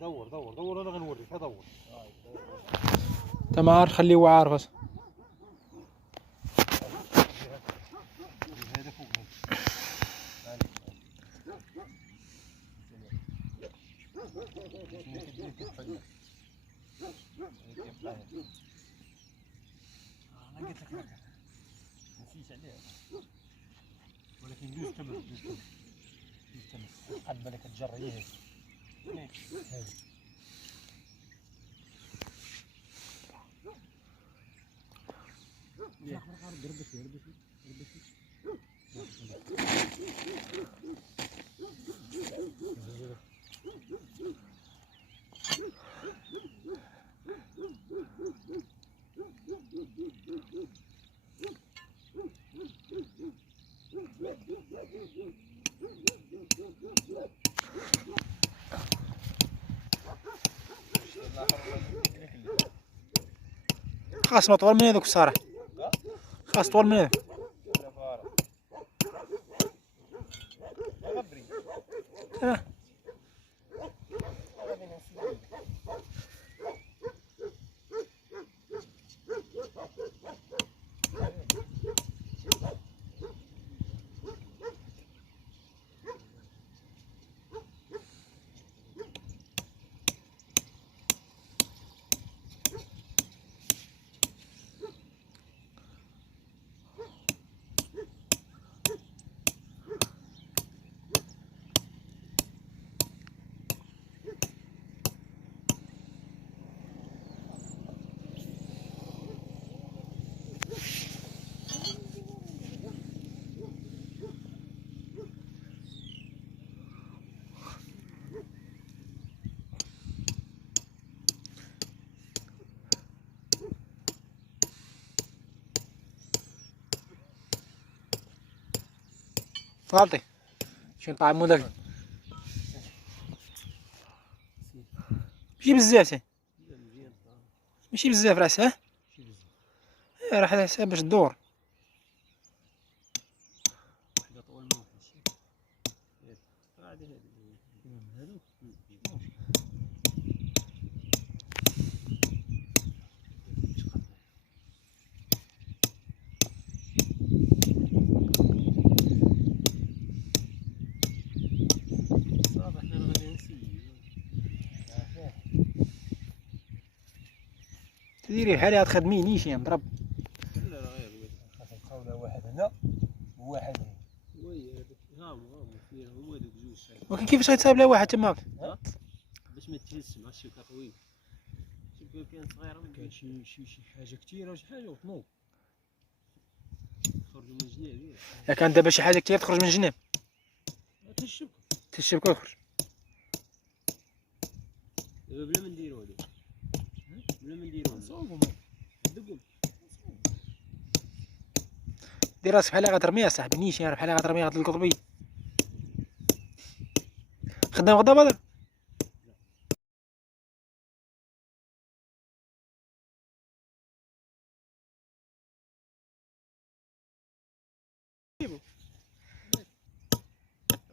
دور دور دور، انا غنوريك. دور انت ما عارف، خليه هو عارف اصلا. هذا فوق انا قلت لك ركز، نسيت عليها، ولكن دوز تمس دوز تمس قد بالك تجريه. خاص ما طول من هذوك الصراحة، خاص طول من هذوك. فاضي شنو طعمو ذاك؟ ماشي بزاف سي، ماشي بزاف راه ساه، راه على حساب باش تدور. تديري بحالي ما تخدمينيش يا مضرب. لا لا غير نبقاو له واحد هنا وواحد هنا. وي هذوك هامو فيه هما دوك جوج. ولكن كيفاش غيتصايب له واحد تما؟ باش ما تهزش مع الشبكه طويل. الشبكه كانت صغيره، كاين شي حاجه كثيره وشي حاجه وتنوض تخرج من الجناب. اذا كان دابا شي حاجه كثير تخرج من الجناب حتى الشبكه، حتى الشبكه يخرج. دابا بلا ما نديرو هادو، بلا ما نديرو نصوبو ندقو. دير راسك بحال غترميها صاحبي، نيشان بحال غترميها غتلقط بيد. خدام غدا بدر.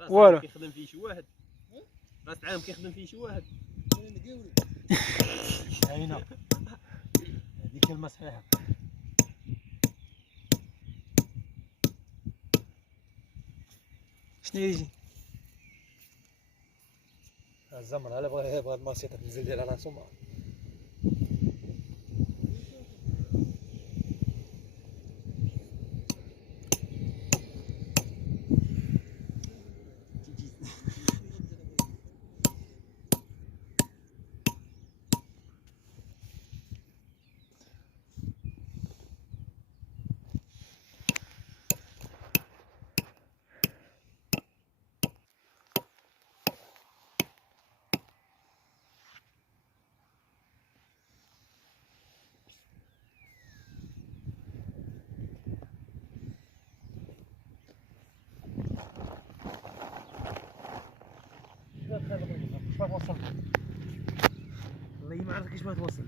والو كيخدم فيه شي واحد، راس عام كيخدم فيه شي واحد. هاينه هذيك كلمه صحيحه. شنو يجي؟ الزمر هلا بغا الماسيطه تنزل ديال راسو. كيفاش وصل؟ والله ما عرفت كيفاش توصل.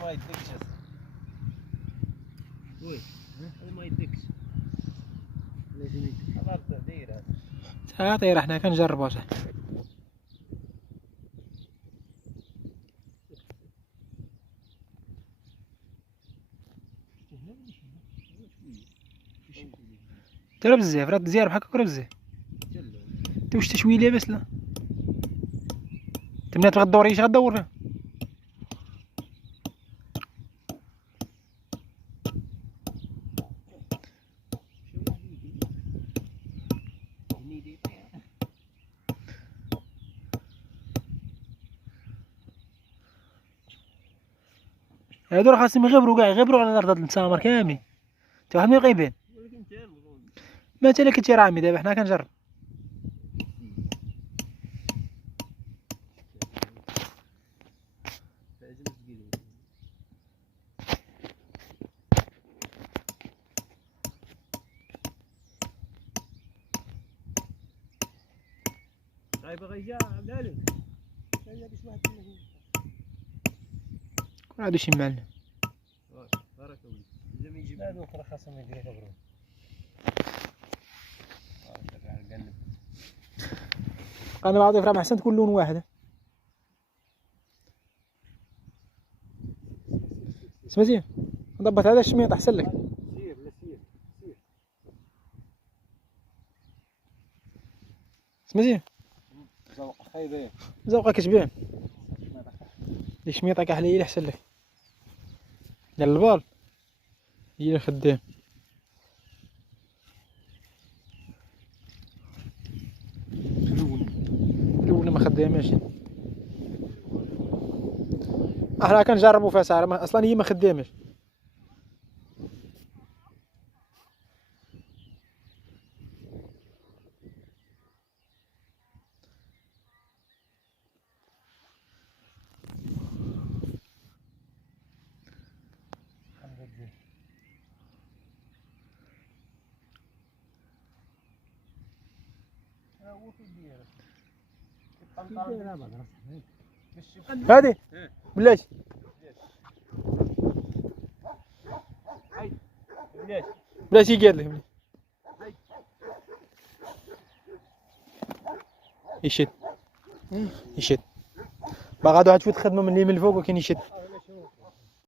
ما يديكش خويا هذا ما يدكش لازم يدك خلاص داير هذا. تا طير حنا كنجربو صاحبي. ديرها بزاف راه مزيان بحال هكا راه بزاف. انت واش تشوي لاباس لا؟ انت ملي تغدور ايش غدور فيها؟ هادو راه خاصهم يغبروا كاع يغبروا على الارض هاد المسامر كاملين. تا واحد ما يبقى يبان. ما انت اللي كنتي رامي دابا حنا كنجرب. باغي يجي عبدالي هيا باش واحد كون عادو شي معلم. بارك الله لازم يجيب لا دوك راه خاصهم يديروا يغبروا. قلب. انا بعضي راه ما احسن تكون لون واحد. سمعتي نضبط هذا الشميط احسن لك. سير لا سير سير. سمعتي زوق خايبه. ذوقك كتبان. دي شميطه كحليه اللي احسن لك. ديال البال هي اللي خدام. الاولى ما خداماش. احنا كنجربوا فيها ساعه اصلا هي ما خداماش. هادي بلاتي بلاتي قال لك يشد باغا هادو عاد تفوت خدمه من اللي من الفوق وكاين يشد.